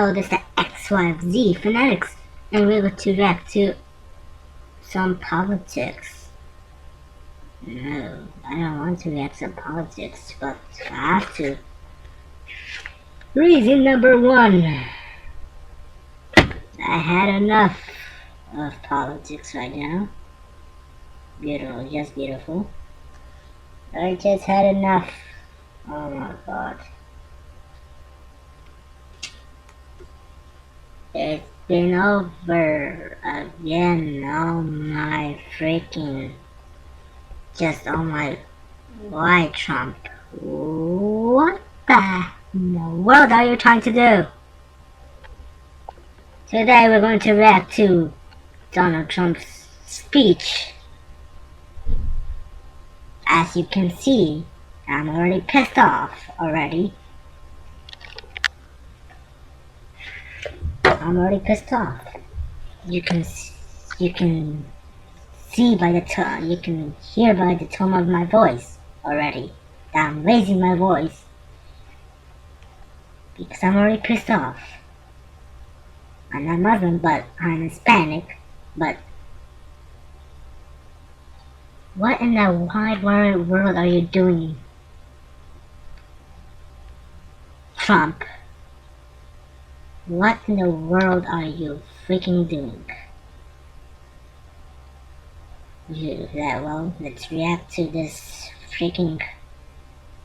hello, this is the XYZ Fanatics, and we're going to react to some politics. No, I don't want to react to politics, but I have to. Reason number one. I had enough of politics right now. Beautiful, just beautiful. I just had enough. Oh my god. It's been over again. Oh my freaking. Oh my. Why, Trump? What the in the world are you trying to do? Today we're going to react to Donald Trump's speech. As you can see, I'm already pissed off already. I'm already pissed off. You can see by the tone, you can hear by the tone of my voice already that I'm raising my voice because I'm already pissed off. I'm not Muslim, but I'm Hispanic. But what in the wide world are you doing, Trump? What in the world are you freaking doing? Well, let's react to this freaking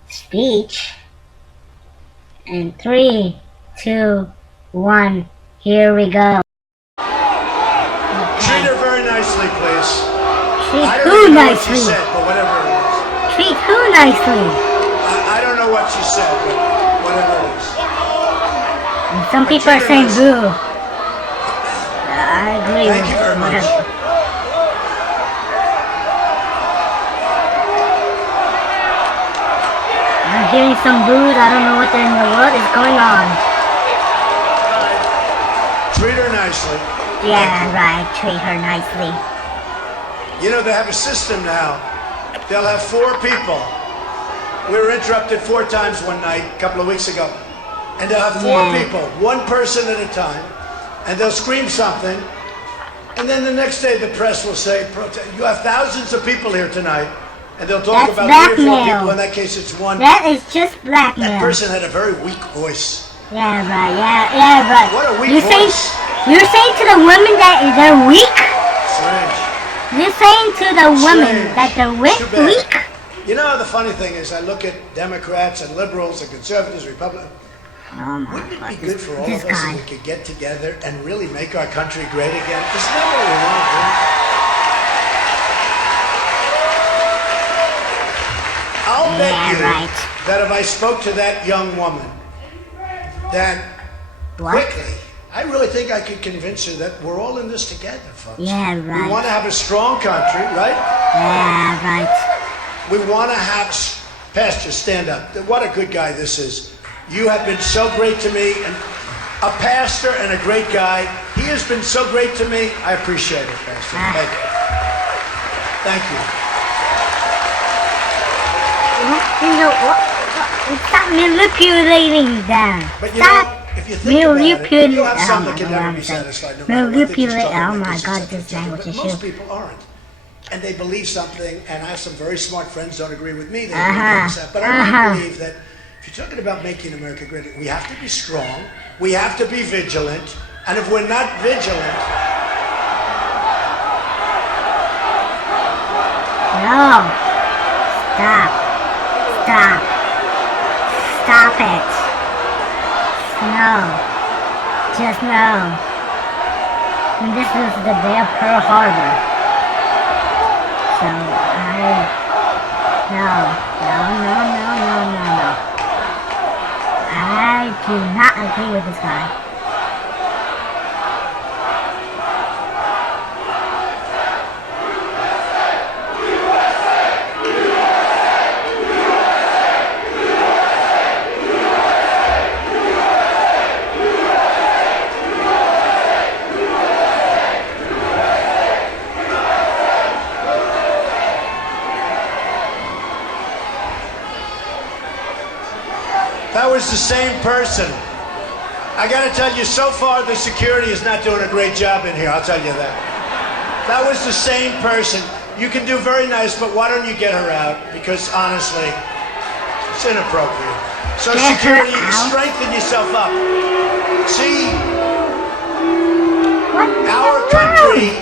speech. And 3, 2, 1, here we go. Treat her very nicely, please. Treat I don't who even know nicely? what she said, but whatever it is. Treat who nicely? I don't know what she said, but whatever it is. And some people are saying boo. I agree. Thank you very much. I'm hearing some boos. I don't know what in the world is going on. Treat her nicely. Yeah, right. Treat her nicely. You know, they have a system now. They'll have 4 people. We were interrupted 4 times one night, a couple of weeks ago. And they'll have 4 people, 1 person at a time. And they'll scream something. And then the next day the press will say, you have thousands of people here tonight. And they'll talk about 3 or 4 people. In that case, it's 1. That is just blackmail. That person had a very weak voice. Yeah, right. Yeah, right. What a weak voice. You're saying to the women that they're weak? Strange. You're saying to the women that they're weak? You know, the funny thing is, I look at Democrats and liberals and conservatives, Republicans. Oh my Wouldn't it God, be good for all of us guy. if we could get together and really make our country great again? Isn't that what we want to do? I'll bet you that if I spoke to that young woman, that quickly, I really think I could convince her that we're all in this together, folks. Yeah, right. We want to have a strong country, right? Yeah, right. We want to have... Pastor, stand up. What a good guy this is. You have been so great to me, and a pastor and a great guy. He has been so great to me. I appreciate it, Pastor. Thank you. Thank you. Stop manipulating them. But you know, if you think about it, you have some that can never be satisfied. No matter what Oh my God, this language is most people aren't. And they believe something, and I have some very smart friends don't agree with me. They but I really believe that if you're talking about making America great, we have to be strong, we have to be vigilant, and if we're not vigilant... No. Stop. Stop. Stop it. No. Just no. And this is the day of Pearl Harbor. So, no. I do not agree with this guy. That was the same person I gotta tell you, so far the security is not doing a great job in here, I'll tell you that. That was the same person. You can do very nice, but why don't you get her out? Because honestly, it's inappropriate. So security, strengthen yourself up. See, our country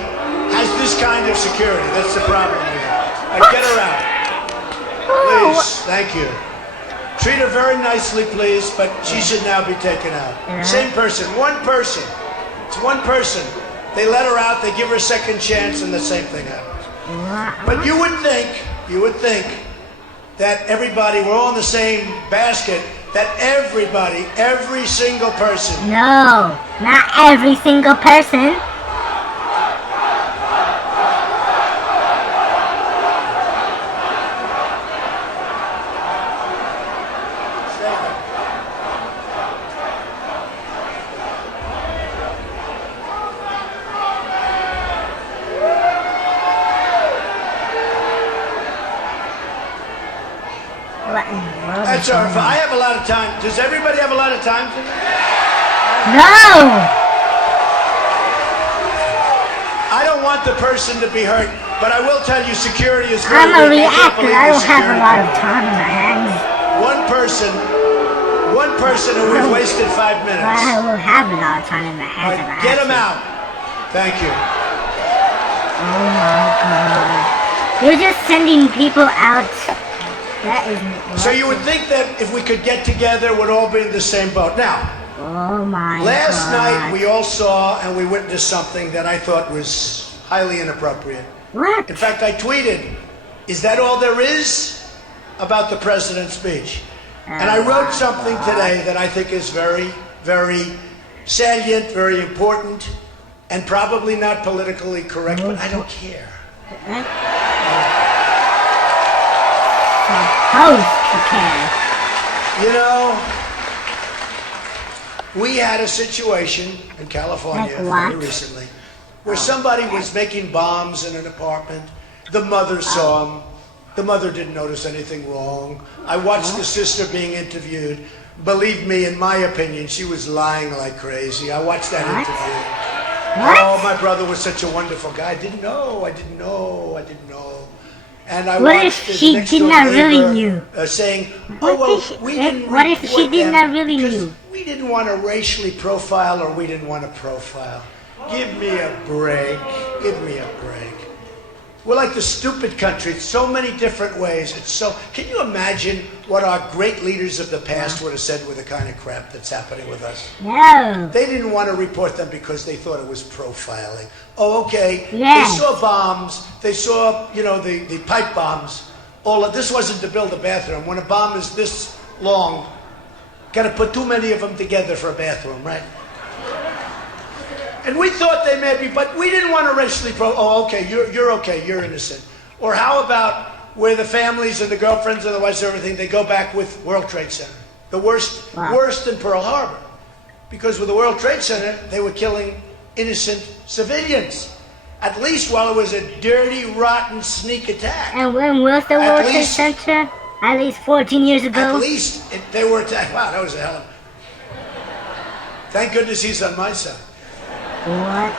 has this kind of security. That's the problem here. Get her out. Please, thank you. Treat her very nicely, please, but she should now be taken out. Same person, one person. It's one person. They let her out, they give her a second chance, and the same thing happens. But you would think that everybody, we're all in the same basket, that everybody, every single person. No, not every single person. That's all right. I have a lot of time. Does everybody have a lot of time tonight? No! I don't want the person to be hurt, but I will tell you security is very I'm a reactor. I don't have a lot of time in my hands. One person and we've wasted 5 minutes. I will have a lot of time in my hands. Right, get him out. Thank you. Oh my God. You're just sending people out. That isn't. So you would think that if we could get together, we'd all be in the same boat. Now, oh my last God. night we all saw and we witnessed something that I thought was highly inappropriate. What? In fact, I tweeted, "Is that all there is about the president's speech?" And I wrote something today that I think is very, very salient, very important, and probably not politically correct, but I don't care. Supposed to care. You know, we had a situation in California very recently where somebody was making bombs in an apartment. The mother saw him. The mother didn't notice anything wrong. I watched the sister being interviewed. Believe me, in my opinion, she was lying like crazy. I watched that interview. Oh, my brother was such a wonderful guy. I didn't know. And I what watched if she did not really knew? Saying, "Oh well, we didn't." What if she did not really knew? We didn't want to racially profile, or we didn't want to profile. Give me a break. Give me a break. We're like the stupid country. It's so many different ways. It's so. Can you imagine what our great leaders of the past would have said with the kind of crap that's happening with us? No. They didn't want to report them because they thought it was profiling. Oh, okay. Yes. They saw bombs. They saw, the pipe bombs. All of this wasn't to build a bathroom. When a bomb is this long, got to put too many of them together for a bathroom, right? And we thought they may be, but we didn't want to racially oh, okay, you're okay, you're innocent. Or how about where the families and the girlfriends and the wives and everything, they go back with World Trade Center. The worst in Pearl Harbor. Because with the World Trade Center, they were killing innocent civilians. At least while it was a dirty, rotten, sneak attack. And when was the World Trade Center? At least 14 years ago? At least they were attacked. Wow, that was a hell of. Thank goodness he's on my side. What?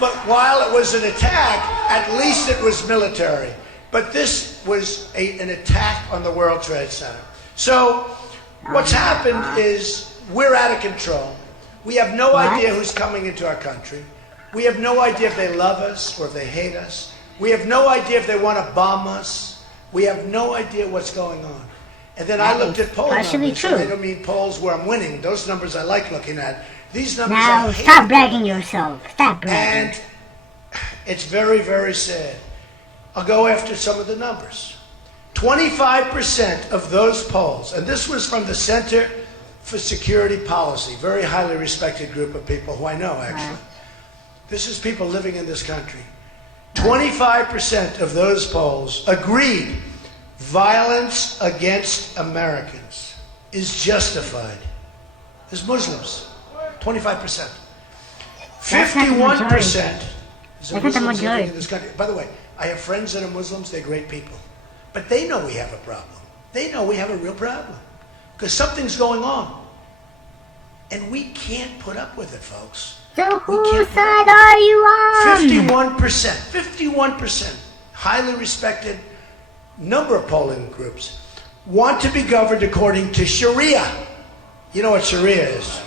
But while it was an attack, at least it was military. But this was an attack on the World Trade Center. So what's happened is we're out of control. We have no idea who's coming into our country. We have no idea if they love us or if they hate us. We have no idea if they want to bomb us. We have no idea what's going on. And then I looked at poll numbers. And I don't mean polls where I'm winning. Those numbers I like looking at. These numbers now, stop bragging yourself. Stop bragging. And it's very, very sad. I'll go after some of the numbers. 25% of those polls, and this was from the Center for Security Policy, very highly respected group of people who I know, actually. This is people living in this country. 25% of those polls agreed violence against Americans is justified. As Muslims. 25%. 51% is Muslims living in this country. By the way, I have friends that are Muslims, they're great people. But they know we have a problem. They know we have a real problem. Because something's going on. And we can't put up with it, folks. So whose side are you on? 51%, highly respected number of polling groups want to be governed according to Sharia. You know what Sharia is?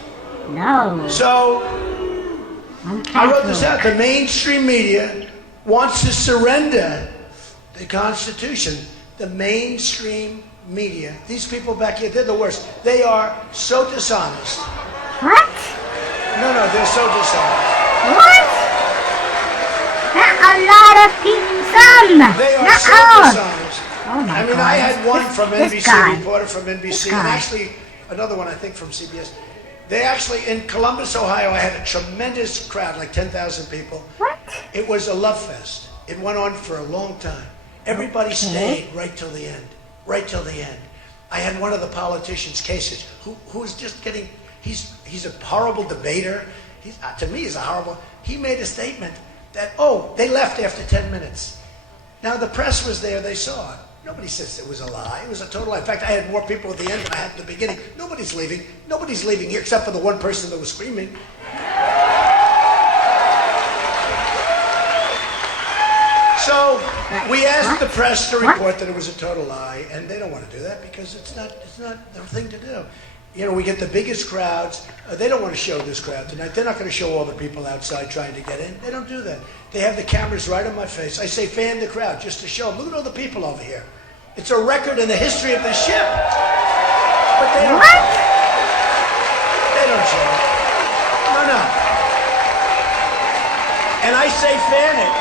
No. So, I wrote this out. The mainstream media wants to surrender the Constitution. The mainstream media, these people back here, they're the worst. They are so dishonest. What? No, they're so dishonest. What? A lot of people. Some. They are Not so all. dishonest. Oh my I mean, God. I had one from this NBC, guy. reporter from NBC, and actually another one, I think, from CBS. They actually, in Columbus, Ohio, I had a tremendous crowd, like 10,000 people. What? It was a love fest. It went on for a long time. Everybody stayed right till the end. Right till the end. I had one of the politicians, Kasich, who was just getting, he's a horrible debater. To me, he's a horrible, he made a statement that, they left after 10 minutes. Now, the press was there, they saw it. Nobody says it was a lie. It was a total lie. In fact, I had more people at the end than I had at the beginning. Nobody's leaving. Nobody's leaving here except for the one person that was screaming. So we asked the press to report that it was a total lie, and they don't want to do that because it's not the thing to do. You know, we get the biggest crowds. They don't want to show this crowd tonight. They're not going to show all the people outside trying to get in. They don't do that. They have the cameras right on my face. I say, fan the crowd just to show them. Look at all the people over here. It's a record in the history of the ship. But they don't. What? They don't show it. No. And I say fan it.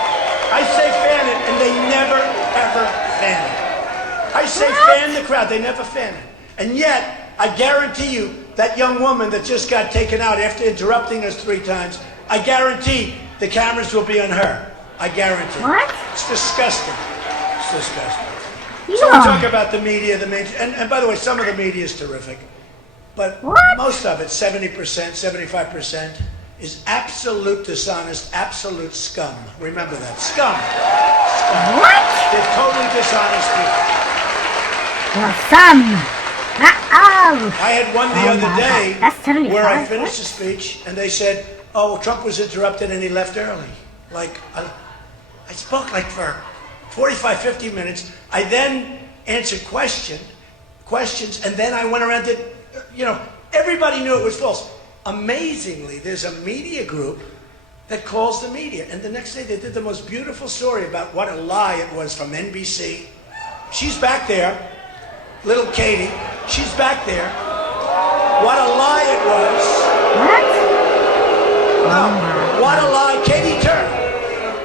I say fan it, and they never, ever fan it. I say fan the crowd. They never fan it. And yet, I guarantee you, that young woman that just got taken out after interrupting us 3 times, I guarantee the cameras will be on her. I guarantee. What? It's disgusting. It's disgusting. Yeah. So we talk about the media, and by the way, some of the media is terrific. But most of it, 70%, 75%, is absolute dishonest, absolute scum. Remember that. Scum. What? They're totally dishonest people. Well, some. Not all. I had one the other day where I finished What? a speech and they said, Trump was interrupted and he left early. Like, I spoke like for 45, 50 minutes. I then answered questions, and then I went around and did, everybody knew it was false. Amazingly, there's a media group that calls the media. And the next day they did the most beautiful story about what a lie it was from NBC. She's back there, little Katie. She's back there. What a lie it was. What? No, what a lie. Katie Turner.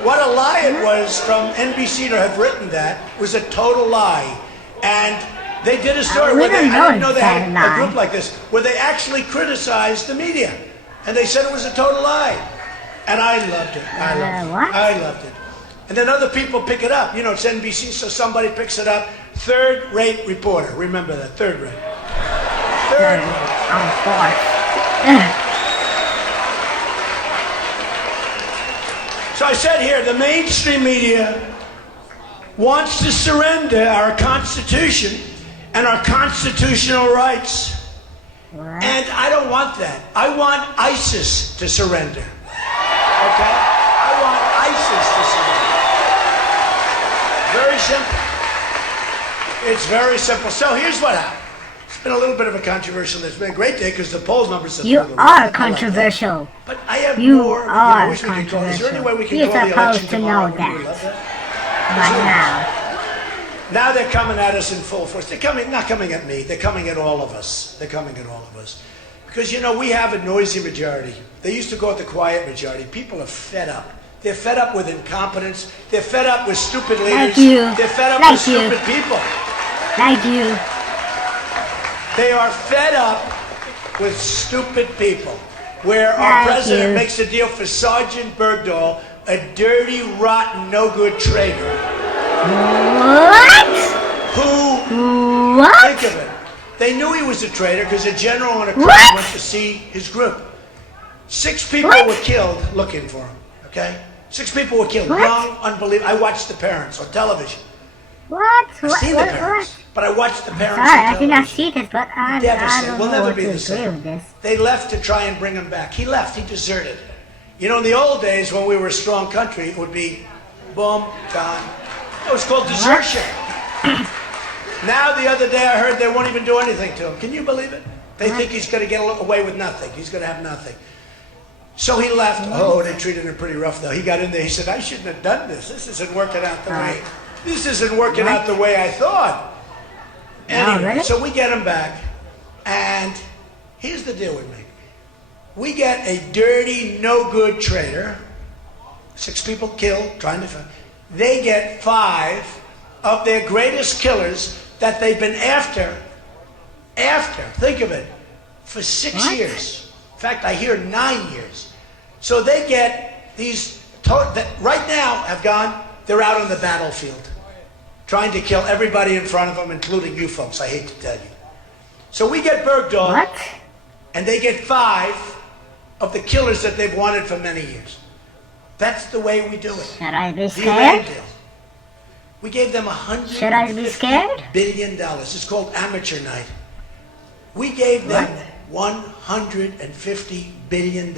What a lie it was from NBC to have written that was a total lie. And they did a story where I didn't know they had a group like this, where they actually criticized the media. And they said it was a total lie. And I loved it. I loved it. And then other people pick it up. It's NBC, so somebody picks it up. Third-rate reporter. Remember that, third-rate. Third-rate. Of course. So I said here, the mainstream media wants to surrender our Constitution and our constitutional rights. What? And I don't want that. I want ISIS to surrender. Okay? I want ISIS to surrender. Very simple. It's very simple. So here's what happened. It's been a little bit of a controversial. It's been a great day because the polls numbers are You are controversial. But I have You more. are Is there any way we can You're call the election supposed to tomorrow? know Wouldn't we love that. that? By now. Now they're coming at us in full force. They're not coming at me. They're coming at all of us. They're coming at all of us. Because, we have a noisy majority. They used to call it the quiet majority. People are fed up. They're fed up with incompetence. They're fed up with stupid leaders. Like you. They're fed up Like with you. stupid people. Like you. They are fed up with stupid people. Where our Like president you. makes a deal for Sergeant Bergdahl, a dirty, rotten, no-good traitor. What? Who, What? think of it, they knew he was a traitor because a general and a colonel What? went to see his group. 6 people What? were killed looking for him, okay? 6 people were killed. What? Young, unbelievable. I watched the parents on television. What? I've What? seen the What? parents, but I watched the parents Sorry, on I did not television. see this, but I Devastated. don't We'll know never what be to the agree same. with this. They left to try and bring him back. He left. He deserted. You know, in the old days when we were a strong country, it would be boom, gone. It was called desertion. Now, the other day I heard they won't even do anything to him. Can you believe it? They think he's going to get away with nothing. He's going to have nothing. So he left. Oh, they treated him pretty rough, though. He got in there. He said, I shouldn't have done this. This isn't working out the way. This isn't working out the way I thought. Anyway, really? so we get him back. And here's the deal with me. We get a dirty, no-good traitor. 6 people killed, trying to find. They get 5 of their greatest killers that they've been after, think of it, for 6 years. In fact, I hear 9 years. So they get these, that right now have gone, they're out on the battlefield, trying to kill everybody in front of them, including you folks, I hate to tell you. So we get Bergdahl, and they get 5 of the killers that they've wanted for many years. That's the way we do it. Should I be scared? We gave them $150 Should I be scared? billion. It's called amateur night. We gave them $150 billion.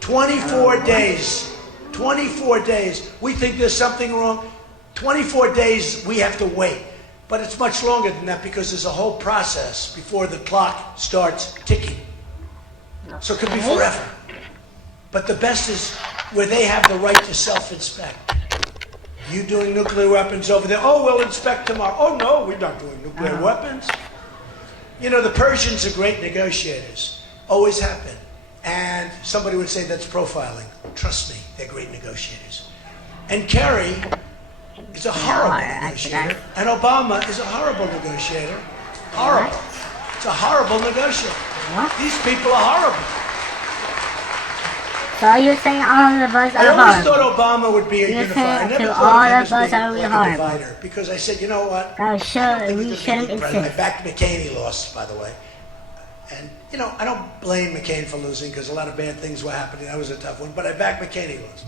24 days. 24 days. We think there's something wrong. 24 days we have to wait. But it's much longer than that because there's a whole process before the clock starts ticking. So it could be forever. But the best is where they have the right to self-inspect. You doing nuclear weapons over there? Oh, we'll inspect tomorrow. Oh, no, we're not doing nuclear weapons. You know, the Persians are great negotiators. Always have been. And somebody would say that's profiling. Trust me, they're great negotiators. And Kerry is a horrible negotiator. And Obama is a horrible negotiator. Horrible. It's a horrible negotiator. These people are horrible. So you're saying all of us I are always horrible? thought Obama would be a You're unifier. I saying never to thought all of him of as us being are like a horrible? divider. Because I said, you know what? Oh, sure, we I shouldn't president. I insist. backed McCain, he lost, by the way. And, you know, I don't blame McCain for losing because a lot of bad things were happening. That was a tough one. But I backed McCain, he lost.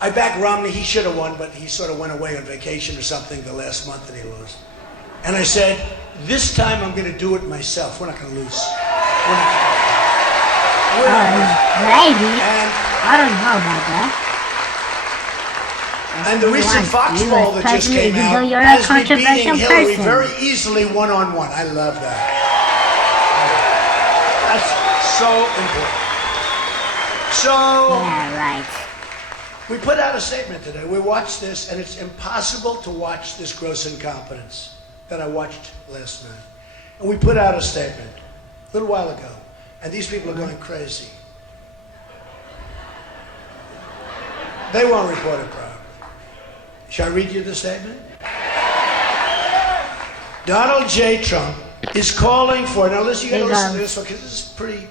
I backed Romney, he should have won, but he sort of went away on vacation or something the last month and he lost. And I said, this time I'm going to do it myself. We're not going to lose. We're not going to lose. Maybe. And I don't know about that. And the recent Fox poll that just came out you're a has me beating controversial Hillary person. very easily one-on-one. I love that. That's so important. So Yeah, right. we put out a statement today. We watched this, and it's impossible to watch this gross incompetence that I watched last night. And we put out a statement a little while ago, and these people are going crazy. They won't report it properly. Shall I read you the statement? Donald J. Trump is calling for, now listen, you gotta listen to this one because this is pretty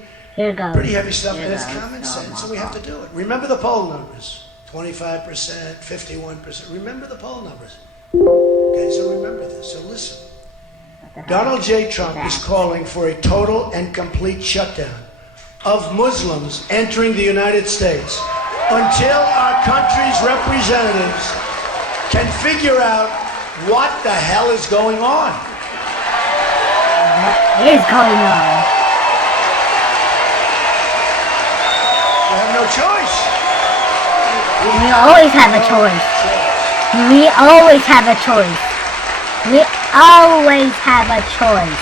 heavy stuff and it's common sense and we have to do it. Remember the poll numbers. 25%, 51%. Remember the poll numbers. Okay, so remember this. So listen. Donald J. Trump is calling for a total and complete shutdown of Muslims entering the United States until our country's representatives can figure out what the hell is going on. What is going on? We have no choice. We always have a choice. We always have a choice. We always have a choice.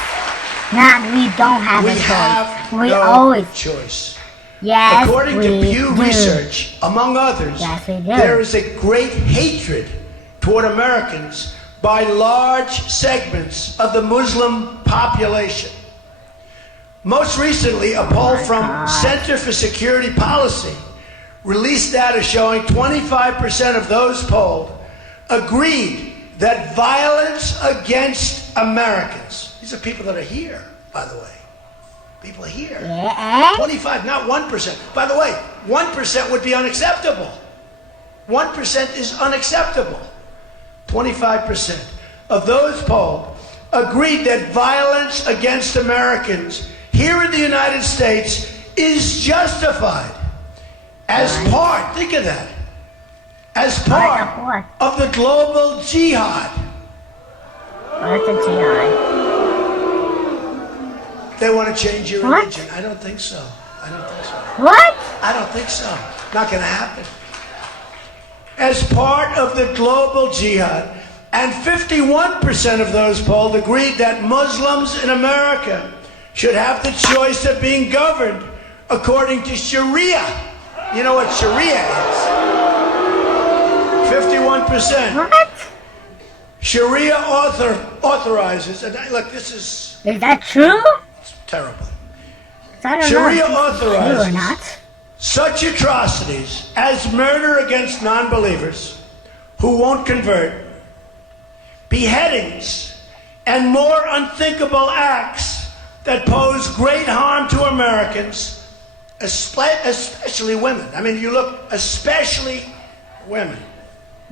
Not we don't have a choice. We always choice. Yes, According to Pew Research, among others, yes, we do. there is a great hatred toward Americans by large segments of the Muslim population. Most recently, a poll from Center for Security Policy released data showing 25% of those polled agreed that violence against Americans, these are people that are here, by the way, people here, 25, not 1%. By the way, 1% would be unacceptable. 1% is unacceptable. 25% of those polled agreed that violence against Americans here in the United States is justified as part, think of that, as Part part of what? of the global jihad. What's a jihad? They want to change your What? religion. I don't think so. I don't think so. What? I don't think so. Not going to happen. As part of the global jihad, and 51% of those polled agreed that Muslims in America should have the choice of being governed according to Sharia. You know what Sharia is? 51%. What? Sharia authorizes, and look, this is Is that true? terrible. I don't Sharia know if it's true or authorizes not. such atrocities as murder against non-believers who won't convert, beheadings, and more unthinkable acts that pose great harm to Americans, especially women. I mean, you look, especially women.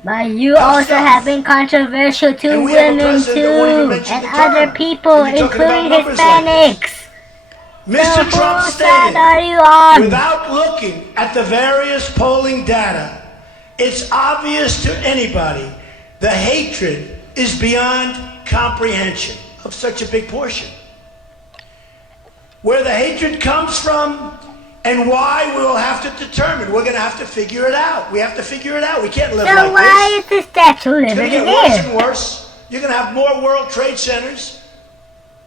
But you also have been controversial to And we have a women president that won't even too, mention and the other term. people, And you're talking about including numbers like Hispanics. Mr. So Trump whose side are stated, you on? without looking at the various polling data, it's obvious to anybody the hatred is beyond comprehension of such a big portion. Where the hatred comes from and why we will have to determine. We're going to have to figure it out. We have to figure it out. We can't live So like why this. is the Statue of It's going to Liberty get worse there? and worse. You're going to have more World Trade Centers.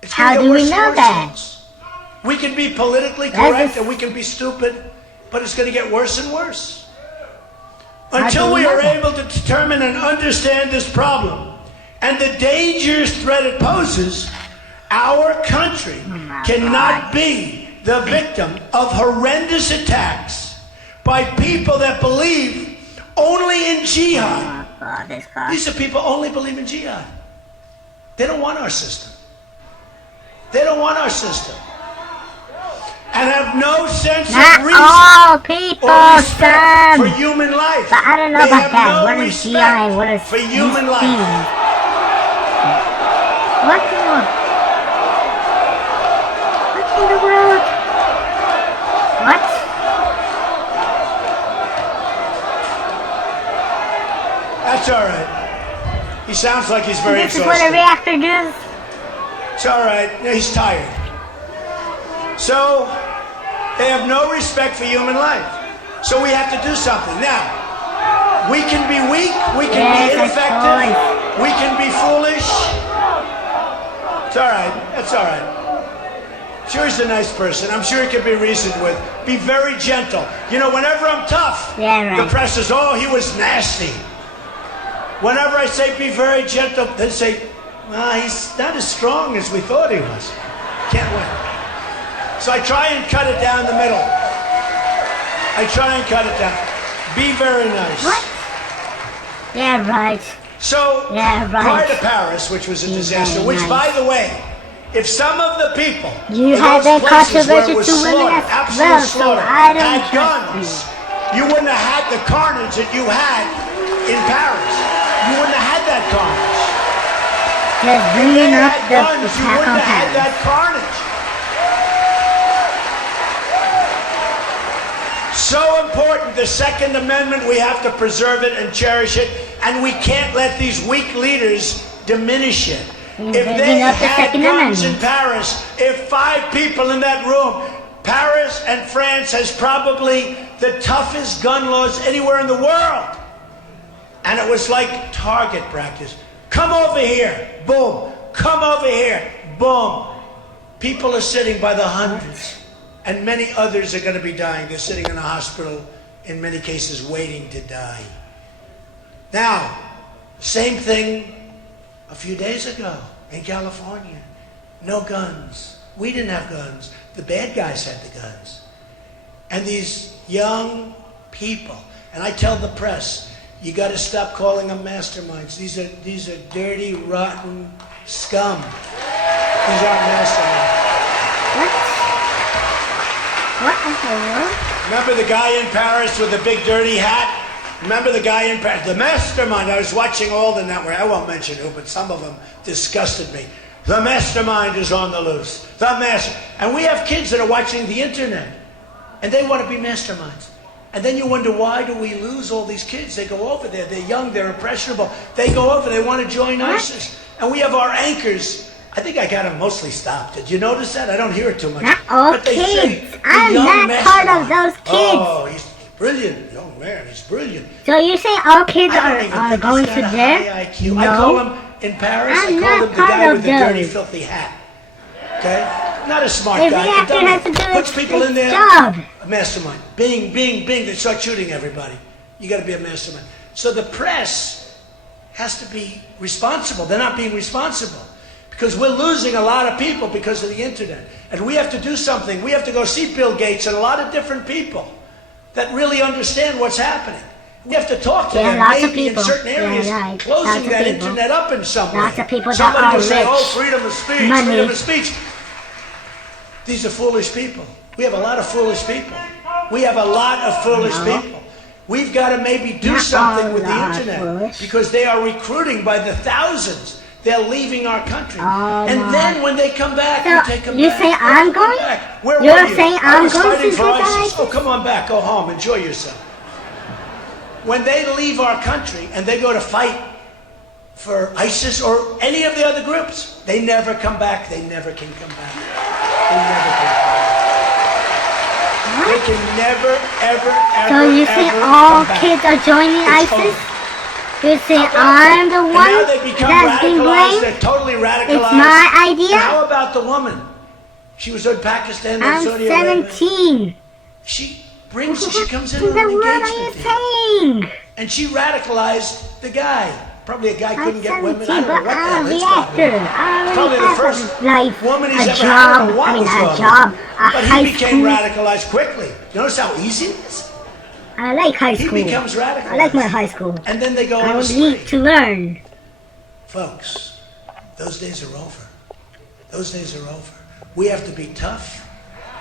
It's How going to do get we worse know and worse. that? folks. We can be politically That's correct a- and we can be stupid, but it's going to get worse and worse. How do Until we we know are that? able to determine and understand this problem and the dangerous threat it poses, our country my cannot God. be the victim of horrendous attacks by people that believe only in jihad. Oh God, this guy. These are people only believe in jihad. They don't want our system. They don't want our system. And have no sense Not of reason all people, or respect for Sam. human life. But I don't know They about have that. no What is respect GI and what is for human life. things? What the? What in the world? What? That's all right. He sounds like he's very This is what a exhausted. reactor does? It's all right. Yeah, he's tired. So they have no respect for human life. So we have to do something. Now, we can be weak, we can Yes, be of ineffective, course. we can be foolish. It's all right. That's all right. Sure, he's a nice person. I'm sure he can be reasoned with. Be very gentle. You know, whenever I'm tough, Yeah, right. the press says, oh, he was nasty. Whenever I say be very gentle, they say, he's not as strong as we thought he was. Can't win. So I try and cut it down the middle. I try and cut it down. Be very nice. What? Yeah, right. So, Yeah, right. prior to Paris, which was a Be disaster, very which, nice. by the way, if some of the people You in have those been places where it controversial was to women slaughtered, as absolute well, so slaughter, I don't had trust guns, you wouldn't have had the carnage that you had in Paris. You wouldn't have had that carnage. Just If they bringing up had the guns, you attack wouldn't on have had that Paris. carnage. So important, the Second Amendment, we have to preserve it and cherish it, and we can't let these weak leaders diminish it. He's If bringing they up the had Second guns in Amendment. Paris, if 5 people in that room, Paris and France has probably the toughest gun laws anywhere in the world. And it was like target practice. Come over here, boom. Come over here, boom. People are sitting by the hundreds, and many others are going to be dying. They're sitting in a hospital, in many cases, waiting to die. Now, same thing a few days ago in California. No guns. We didn't have guns. The bad guys had the guns. And these young people, and I tell the press, you got to stop calling them masterminds. These are dirty, rotten scum. These aren't masterminds. What in the world? Remember the guy in Paris with the big dirty hat? Remember the guy in Paris? The mastermind. I was watching all the network. I won't mention who, but some of them disgusted me. The mastermind is on the loose. The master. And we have kids that are watching the internet, and they want to be masterminds. And then you wonder, why do we lose all these kids? They go over there. They're young. They're impressionable. They go over. They want to join ISIS. And we have our anchors. I think I got them mostly stopped. Did you notice that? I don't hear it too much. Not all but they kids. say, I'm not part of those kids. Oh, he's brilliant. Young man, he's brilliant. So you're saying all kids are going to there? IQ. No. I call him, in Paris, I call him the guy with the dirty, filthy hat. Okay? Not a smart guy. Puts people in there. Job. A mastermind. Bing, bing, bing. They start shooting everybody. You got to be a mastermind. So the press has to be responsible. They're not being responsible because we're losing a lot of people because of the internet. And we have to do something. We have to go see Bill Gates and a lot of different people that really understand what's happening. We have to talk to them, maybe in certain areas, closing that internet up in some way. Lots of people Somebody will that say, are oh, freedom of speech, freedom of speech. These are foolish people. We have a lot of foolish people. We have a lot of foolish people. We've got to maybe do something with the internet because they are recruiting by the thousands. They're leaving our country. And then when they come back, we take them back. You say I'm going? Where You're were you? saying I'm going to for ISIS. Oh, come on back. Go home. Enjoy yourself. When they leave our country and they go to fight for ISIS or any of the other groups, they never come back. They never can come back. They never can come back. They can never, ever, So you say all kids are joining ISIS? You say I'm the one now they become that's been blamed? They're totally radicalized. It's my idea? And how about the woman? She was in Pakistan and I'm Saudi Arabia. 17. She comes in Then on an what are you engagement deal. saying? And she radicalized the guy. Probably a guy couldn't get women. I don't know but what the hell I'm it's the actor. I Probably the already first have a life, woman he's a ever job, had. I don't know what was going a job, on. a But high he became school. radicalized quickly. You notice how easy it is? I like high school. He becomes radicalized. I like my high school. And then they go I on a would spree. need to learn. Folks, those days are over. Those days are over. We have to be tough.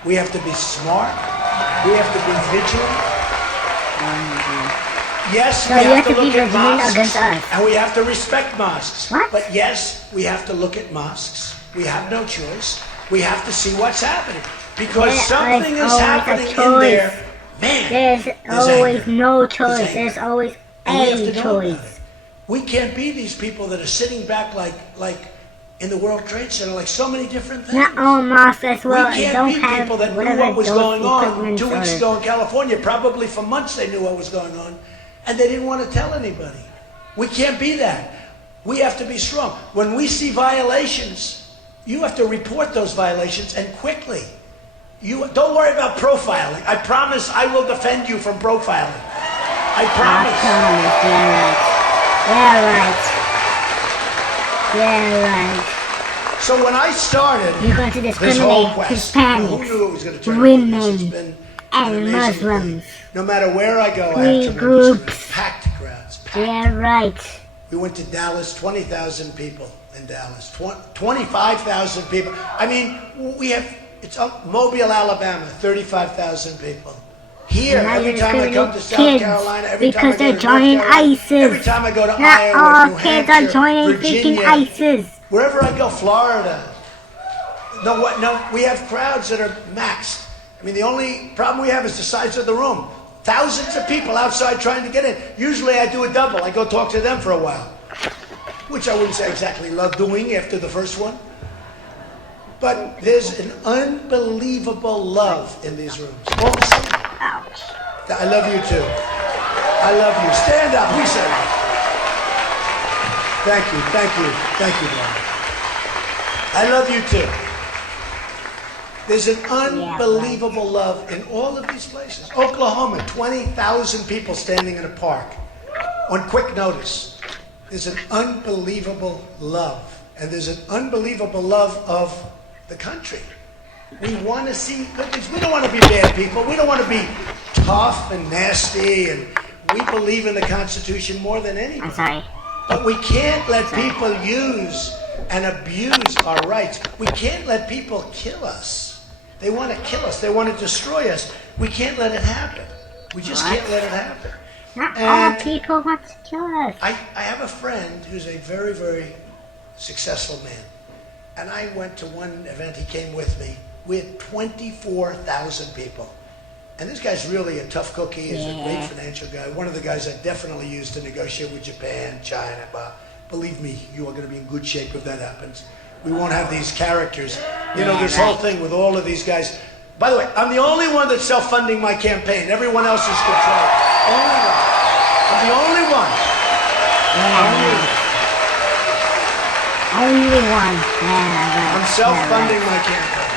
We have to be smart. We have to be vigilant. Yes, So we you have to be look at vigilant mosques, against us. and we have to respect mosques. What? But yes, we have to look at mosques. We have no choice. We have to see what's happening. Because There's something is always a happening in choice. there. Man, There's always anger. no choice. anger. There's always And we have a to know about choice. it. We can't be these people that are sitting back like in the World Trade Center, like so many different things. Not all mosques as well. We can't don't be have people that knew whatever what was those going on equipments 2 weeks are. ago in California. Probably for months they knew what was going on, and they didn't want to tell anybody. We can't be that. We have to be strong. When we see violations, you have to report those violations, and quickly. You don't worry about profiling. I promise I will defend you from profiling. I promise. Yeah, right. Yeah, right. So when I started You're going to this whole discriminate quest, Hispanics, who knew it was going to turn women, out like this? It's been an and amazing Muslims. thing. No matter where I go, I Three have tremendous groups. crowds, packed crowds. Packed. Yeah, right. We went to Dallas, 20,000 people in Dallas, 25,000 people. I mean, we have, it's up, Mobile, Alabama, 35,000 people. Here, Now every you're time I come to discriminating South kids Carolina, every time I because go they're to joining North Carolina, ISIS. every time I go to Not Iowa, all New kids Hampshire, are joining Virginia, freaking ISIS. wherever I go, Florida. No, we have crowds that are maxed. I mean, the only problem we have is the size of the room. Thousands of people outside trying to get in. Usually I do a double. I go talk to them for a while, which I wouldn't say exactly love doing after the first one. But there's an unbelievable love in these rooms. All of a sudden. Ouch. I love you too. I love you. Stand up. We say. Thank you, darling. I love you too. There's an unbelievable love in all of these places. Oklahoma, 20,000 people standing in a park on quick notice. There's an unbelievable love. And there's an unbelievable love of the country. We want to see good things. We don't want to be bad people. We don't want to be tough and nasty. And we believe in the Constitution more than anything. I'm sorry. But we can't let people use and abuse our rights. We can't let people kill us. They want to kill us. They want to destroy us. We can't let it happen. We just can't let it happen. Not all And people want to kill us. I have a friend who's a very, very successful man. And I went to one event, he came with me. We had 24,000 people. And this guy's really a tough cookie. He's a great Yeah. financial guy. One of the guys I definitely used to negotiate with Japan, China. But believe me, you are going to be in good shape if that happens. We won't have these characters. You know, Yeah, this whole right. thing with all of these guys. By the way, I'm the only one that's self-funding my campaign. Everyone else is controlled. Only one. I'm the only one. Only one. Yeah, right. I'm self-funding Yeah, my campaign.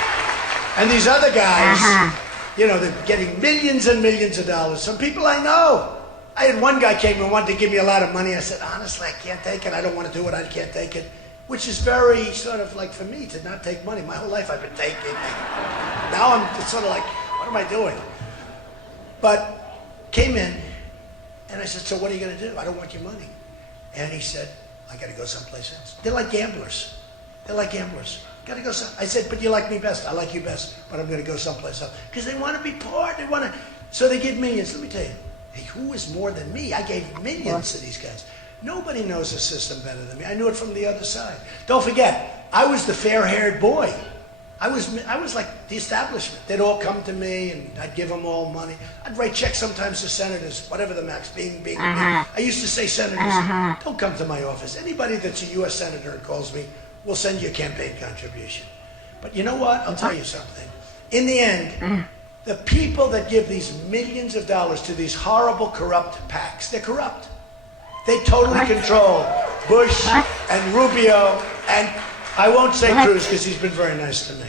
And these other guys, Uh-huh. you know, they're getting millions and millions of dollars. Some people I know. I had one guy came and wanted to give me a lot of money. I said, honestly, I can't take it. I don't want to do it. I can't take it. Which is very sort of like for me to not take money. My whole life I've been taking. Now I'm sort of like, what am I doing? But came in and I said, so what are you going to do? I don't want your money. And he said, I got to go someplace else. They're like gamblers. They're like gamblers. Got to go some. I said, but you like me best. I like you best, but I'm going to go someplace else because they want to be poor. They want to. So they give millions. Let me tell you, hey, who is more than me? I gave millions to these guys. Nobody knows the system better than me. I knew it from the other side. Don't forget, I was the fair-haired boy. I was like the establishment. They'd all come to me, and I'd give them all money. I'd write checks sometimes to senators, whatever the max, being. I used to say, senators, don't come to my office. Anybody that's a U.S. senator and calls me, we'll send you a campaign contribution. But you know what? I'll tell you something. In the end, the people that give these millions of dollars to these horrible, corrupt PACs, they're corrupt. They totally control Bush and Rubio, and I won't say Cruz because he's been very nice to me.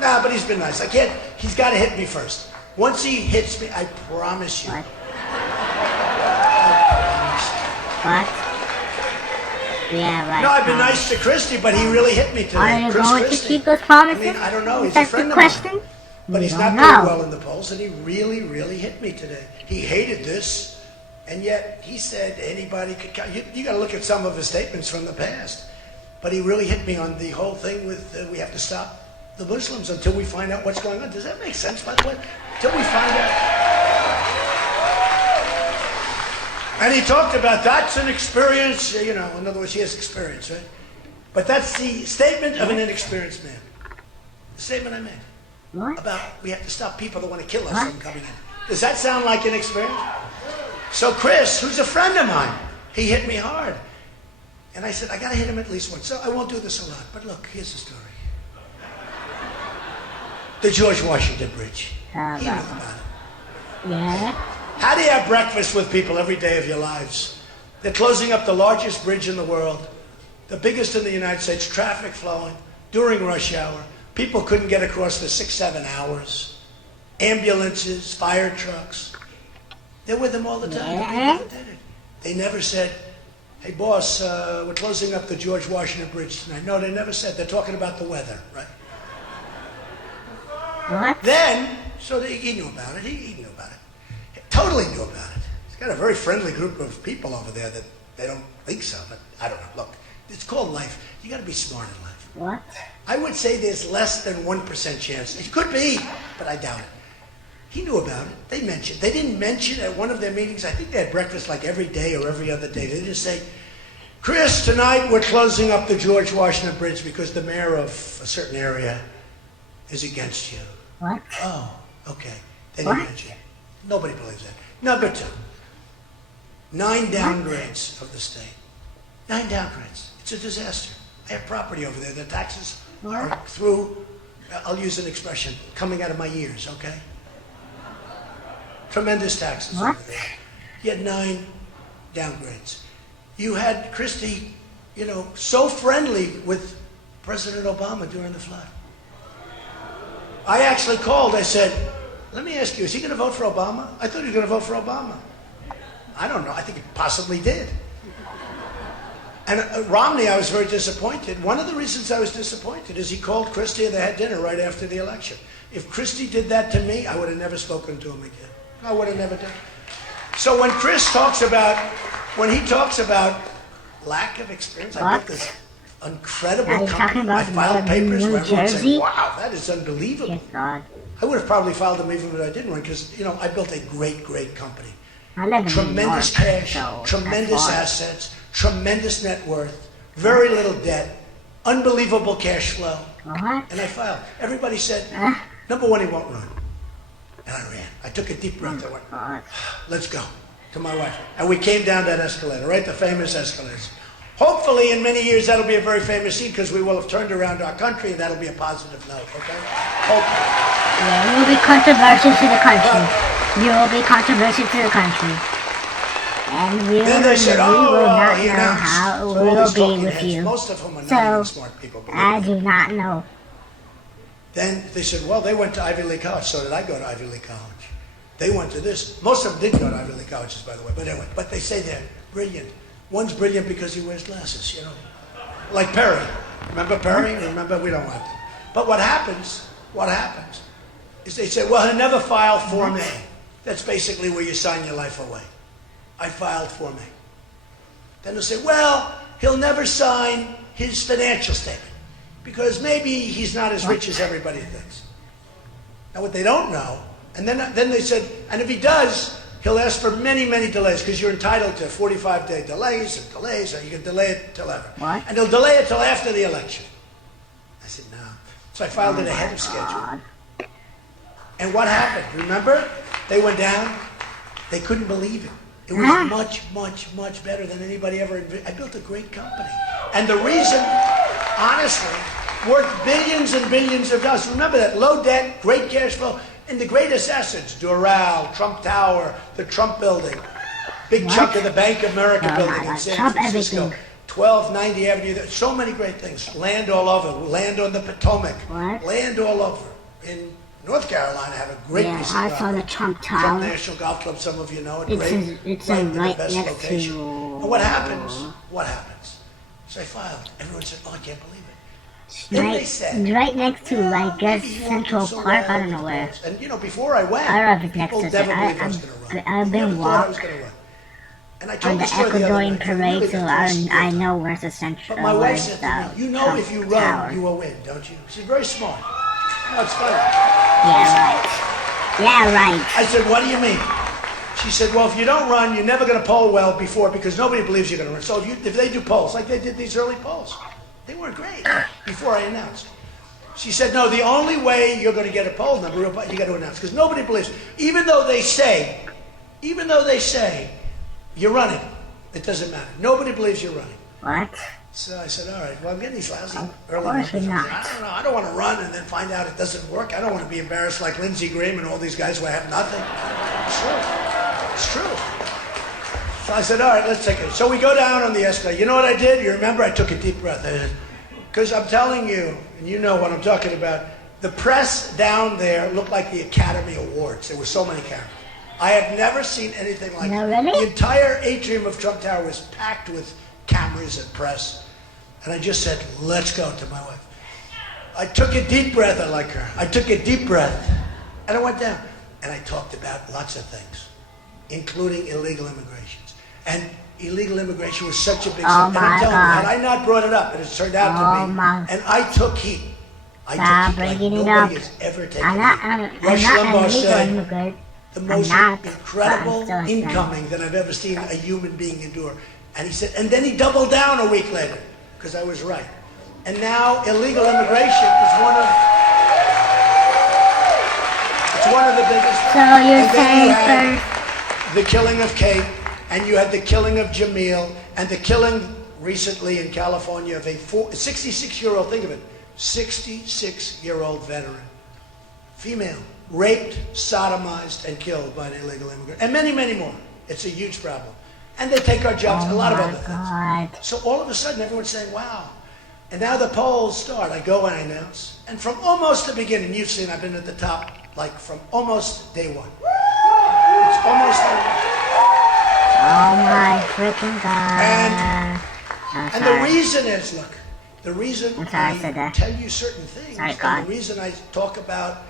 Nah, but he's been nice. I can't, he's got to hit me first. Once he hits me, I promise you. What? I promise you. What? Yeah, right. No, I've been nice to Christie, but he really hit me today. Are you Chris going to Christie. keep those promises? I mean, I don't know. He's a That's friend the of mine. question. But We he's don't not doing know. well in the polls, and he really, really hit me today. He hated this, and yet he said anybody could come. You got to look at some of his statements from the past. But he really hit me on the whole thing with we have to stop the Muslims until we find out what's going on. Does that make sense, by the way? Until we find out. And he talked about that's an experience, you know, in other words, he has experience, right? But that's the statement of an inexperienced man. The statement I made. What? About we have to stop people that want to kill us from coming in. Does that sound like an experience? So Chris, who's a friend of mine, he hit me hard. And I said, I got to hit him at least once. So I won't do this a lot, but look, here's the story. The George Washington Bridge. He knew about it. Yeah. How do you have breakfast with people every day of your lives? They're closing up the largest bridge in the world, the biggest in the United States, traffic flowing during rush hour. People couldn't get across for 6-7 hours. Ambulances, fire trucks. They're with them all the time. The people that did it. They never said, hey boss, we're closing up the George Washington Bridge tonight. No, they never said. They're talking about the weather, right? What? Then, so he knew about it. He knew about it. He totally knew about it. He's got a very friendly group of people over there that they don't think so, but I don't know. Look, it's called life. You got to be smart in life. What? I would say there's less than 1% chance. It could be, but I doubt it. He knew about it. They mentioned. They didn't mention at one of their meetings. I think they had breakfast like every day or every other day. They just say, Chris, tonight we're closing up the George Washington Bridge because the mayor of a certain area is against you. What? Oh, okay. Then What? you mention. Nobody believes that. Number 2. 9 downgrades of the state. 9 downgrades. It's a disaster. I have property over there. The taxes are through, I'll use an expression, coming out of my ears, okay? Tremendous taxes What? over there. You had 9 downgrades. You had Christie, you know, so friendly with President Obama during the flood. I actually called. I said, let me ask you, is he going to vote for Obama? I thought he was going to vote for Obama. I don't know. I think he possibly did. And Romney, I was very disappointed. One of the reasons I was disappointed is he called Christie and they had dinner right after the election. If Christie did that to me, I would have never spoken to him again. I would have never done. So when Chris talks about, when he talks about lack of experience, I built this incredible Are you talking company. I about filed papers New where everyone would say, Jersey? wow, that is unbelievable. Yes, God. I would have probably filed them even if I didn't run because, you know, I built a great, great company. I live in Tremendous New York, cash, so tremendous that's assets, tremendous net worth, very little debt, unbelievable cash flow. why. What? And I filed. Everybody said, number one, he won't run. And I ran. I took a deep breath. I went, God. let's go, to my wife. And we came down that escalator, right? The famous escalators. Hopefully, in many years, that'll be a very famous scene because we will have turned around our country and that'll be a positive note, okay? Hopefully. Yeah, you will be controversial to the country. You will be controversial to the country. And we will Then they said, not he know announced. how it So all will these be talking with heads, you. most of whom are not So, even smart people. I do not know. Then they said, well, they went to Ivy League College. So did I go to Ivy League College. They went to this. Most of them did go to Ivy League colleges, by the way. But anyway, but they say they're brilliant. One's brilliant because he wears glasses, you know. Like Perry. Remember Perry? Remember? We don't like that. But what happens is they say, well, he'll never file Form A. That's basically where you sign your life away. I filed Form A. Then they'll say, well, he'll never sign his financial statement because maybe he's not as rich as everybody thinks. Now, what they don't know, and then they said, and if he does, he'll ask for many, many delays because you're entitled to 45-day delays, and you can delay it till ever. What? And they'll delay it till after the election. I said, no. So I filed it ahead of schedule. And what happened? Remember? They went down. They couldn't believe it. It was much, much, much better than anybody ever envisioned. I built a great company. And the reason, honestly, worth billions and billions of dollars. Remember that, low debt, great cash flow, and the greatest assets, Doral, Trump Tower, the Trump Building, big chunk of the Bank of America building in San Francisco, 1290 Avenue, so many great things. Land all over, land on the Potomac, land all over. In North Carolina, have a great piece of I saw the Trump Tower. Trump National Golf Club, some of you know it. It's right right the best next location. to... And what happens? So I filed. Everyone said, oh, I can't believe it. Then they said, right next to, I guess, maybe you Central won't do so Park. well I don't know where. And you know, before I went, I don't know if it's next people to never it. believed I was going to run. I've They been never thought I walk was going to run. And I on told the the story the other Ecuadorian night. parade, Really, so the first I year. know where's the Central. But my wife where's said the to me, you know, Trump if you Tower. run, you will win, don't you? She's very smart. No, it's funny. Yeah, right. I said, what do you mean? She said, well, if you don't run, you're never going to poll well before because nobody believes you're going to run. So if they do polls, like they did these early polls, they weren't great before I announced. She said, no, the only way you're going to get a poll number, you got to announce because nobody believes. Even though they say you're running, it doesn't matter. Nobody believes you're running. What? So I said, all right, well, I'm getting these lousy early course numbers. you're not. I don't know. I don't want to run and then find out it doesn't work. I don't want to be embarrassed like Lindsey Graham and all these guys who have nothing. It's true. It's true. So I said, all right, let's take it. So we go down on the escalator. You know what I did? You remember? I took a deep breath. Because I'm telling you, and you know what I'm talking about, the press down there looked like the Academy Awards. There were so many cameras. I have never seen anything like No, it. really? The entire atrium of Trump Tower was packed with cameras and press. And I just said, let's go, to my wife. I took a deep breath, I like her. I took a deep breath, and I went down. And I talked about lots of things, including illegal immigrations. And illegal immigration was such a big Oh subject. And I'm my telling you, God. had I not brought it up, it has turned out to be. my- And I took heat. I Stop took heat like bringing it nobody up. has ever taken I'm not, heat. I'm Rush not Limbaugh an illegal said, immigrant. the I'm most not, incredible but I'm still a incoming that I've ever seen a human being endure. And he said, and then he doubled down a week later, because I was right. And now illegal immigration is one of the biggest. So you're And then saying you had first, the killing of Kate, and you had the killing of Jamil, and the killing recently in California of a 66-year-old, think of it, 66-year-old veteran, female, raped, sodomized, and killed by an illegal immigrant, and many, many more. It's a huge problem. And they take our jobs, a lot of other God. things. So all of a sudden, everyone's saying, wow. And now the polls start. I go and I announce. And from almost the beginning, you've seen I've been at the top, like from almost day one. It's almost Oh my freaking God. And the reason is, look, the reason I'm sorry I said I that. tell you certain things, Sorry, and God. the reason I talk about,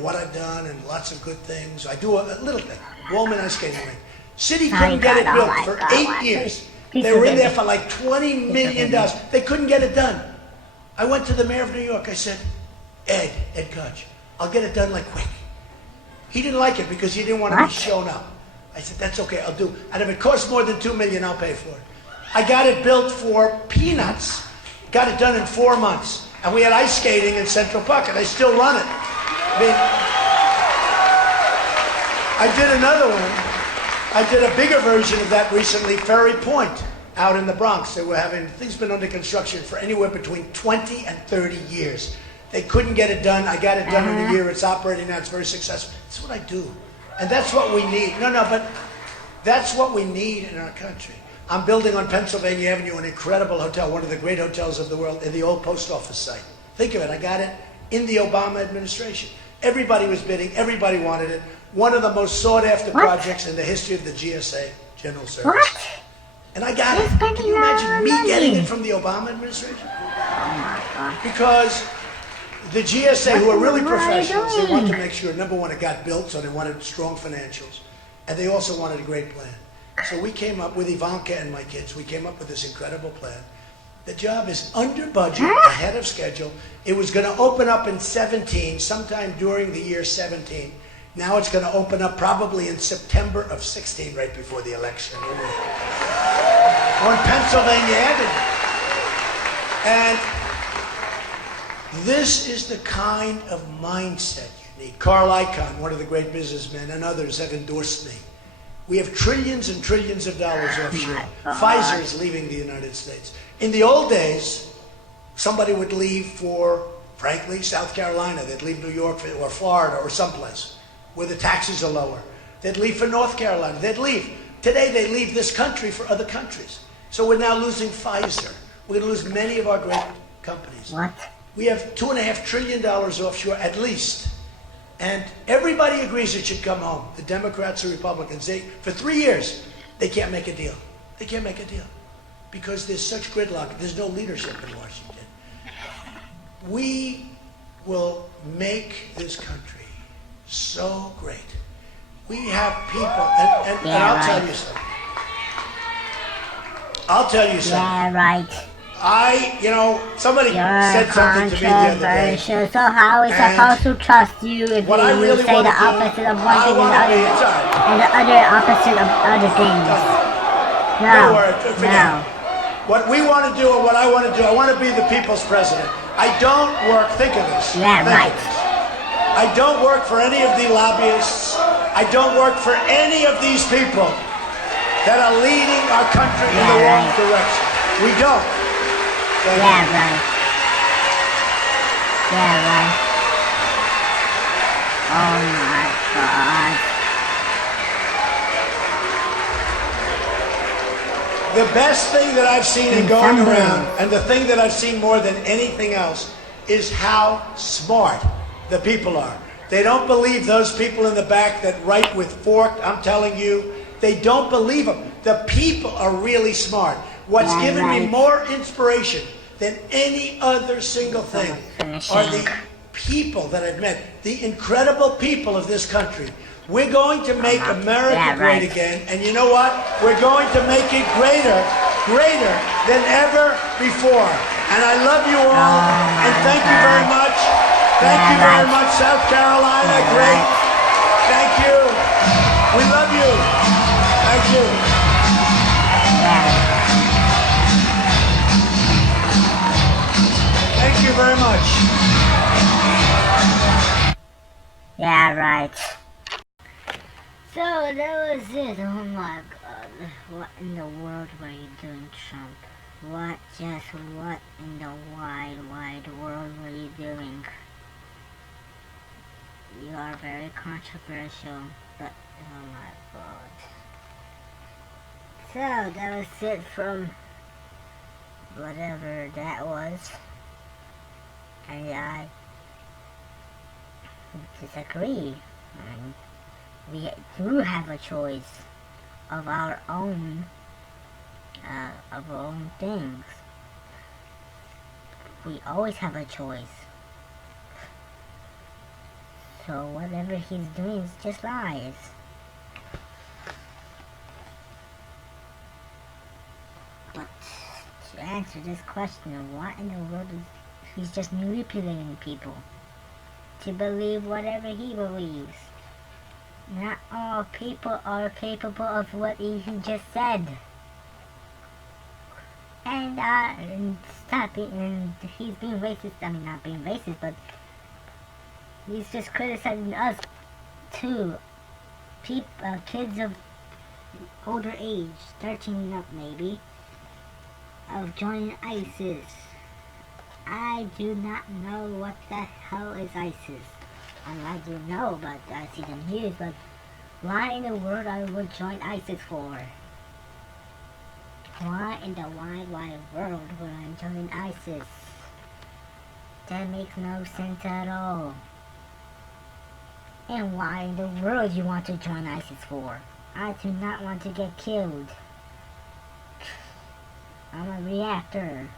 what I've done and lots of good things, I do a little thing. Woman ice skating rink. City Sorry, couldn't get it God. built Oh my for God. 8 years. Please They were in forgive there me. for like $20 million. They couldn't get it done. I went to the mayor of New York. I said, Ed Koch, I'll get it done like quick. He didn't like it because he didn't want to be What? shown up. I said, that's okay, I'll do. And if it costs more than $2 million, I'll pay for it. I got it built for peanuts. Got it done in 4 months. And we had ice skating in Central Park, and I still run it. I mean, I did another one. I did a bigger version of that recently, Ferry Point, out in the Bronx. They were having, things been under construction for anywhere between 20 and 30 years. They couldn't get it done. I got it done in a year. It's operating now. It's very successful. That's what I do. And that's what we need. But that's what we need in our country. I'm building on Pennsylvania Avenue an incredible hotel, one of the great hotels of the world, in the old post office site. Think of it. I got it in the Obama administration. Everybody was bidding. Everybody wanted it. One of the most sought-after projects in the history of the GSA, General Service. What? And I got it. Can you imagine me getting it from the Obama administration? Oh my God. Because the GSA, who are really What are you professionals, they want to doing? make sure, number one, it got built, so they wanted strong financials. And they also wanted a great plan. So we came up with Ivanka and my kids, we came up with this incredible plan. The job is under budget, ahead of schedule. It was going to open up in 17, sometime during the year 17. Now it's going to open up probably in September of 16, right before the election. On Pennsylvania Avenue. And this is the kind of mindset you need. Carl Icahn, one of the great businessmen, and others have endorsed me. We have trillions and trillions of dollars offshore. Pfizer is leaving the United States. In the old days, somebody would leave for, frankly, South Carolina. They'd leave New York or Florida or someplace where the taxes are lower. They'd leave for North Carolina. They'd leave. Today, they leave this country for other countries. So we're now losing Pfizer. We're going to lose many of our great companies. What? We have $2.5 trillion offshore at least. And everybody agrees it should come home. The Democrats and Republicans, for 3 years, they can't make a deal. They can't make a deal. Because there's such gridlock. There's no leadership in Washington. We will make this country so great. We have people, and I'll tell you something. I'll tell you something. Yeah, right. Somebody You're said something to me the other day. controversial. So how are we And supposed to trust you if what I you really say the wanna do, opposite of one I thing wanna be, it's all and the other opposite of other things? No, No word, forget no. it. What we want to do and what I want to do, I want to be the people's president. I don't work, think of this. Yeah, think right. of this. I don't work for any of the lobbyists. I don't work for any of these people that are leading our country in the wrong direction. We don't. Yeah, right. Yeah, right. Oh my God. The best thing that I've seen in going around, and the thing that I've seen more than anything else, is how smart the people are. They don't believe those people in the back that write with forked, I'm telling you, they don't believe them. The people are really smart. What's given me more inspiration than any other single thing are the people that I've met, the incredible people of this country. We're going to make America great again, and you know what? We're going to make it greater than ever before. And I love you all, and thank you very much. Thank you very much, South Carolina. Great. Thank you. We love you. Thank you. Thank you very much. Yeah, right. So that was it. Oh my God. What in the world were you doing, Trump? What in the wide world were you doing? You are very controversial, but oh my God. So that was it from whatever that was. And I disagree. And we do have a choice of our own things. We always have a choice. So whatever he's doing is just lies. But to answer this question of what in the world is he's just manipulating people to believe whatever he believes. Not all people are capable of what he just said. And stop it. And he's being racist. I mean, not being racist, but he's just criticizing us too kids of older age, 13 up maybe, of joining ISIS. I do not know what the hell is ISIS. I do know, but I see the news, but why in the world I would join ISIS for? Why in the wide world would I join ISIS? That makes no sense at all. And why in the world you want to join ISIS for? I do not want to get killed. I'm a reactor.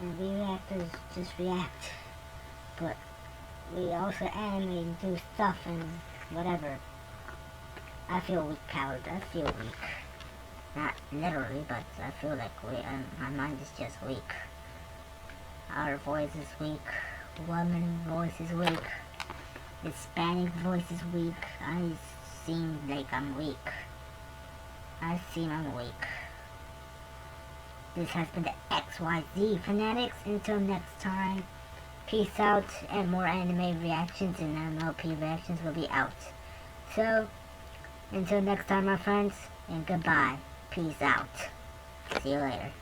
And reactors just react. But we also animate and do stuff and whatever. I feel weak, coward. I feel weak. Not literally, but I feel like my mind is just weak. Our voice is weak. Woman voice is weak. Hispanic voice is weak. I seem like I'm weak. I seem I'm weak. This has been the XYZ Fanatics. Until next time, peace out, and more anime reactions and MLP reactions will be out. So, until next time, my friends, and goodbye. Peace out. See you later.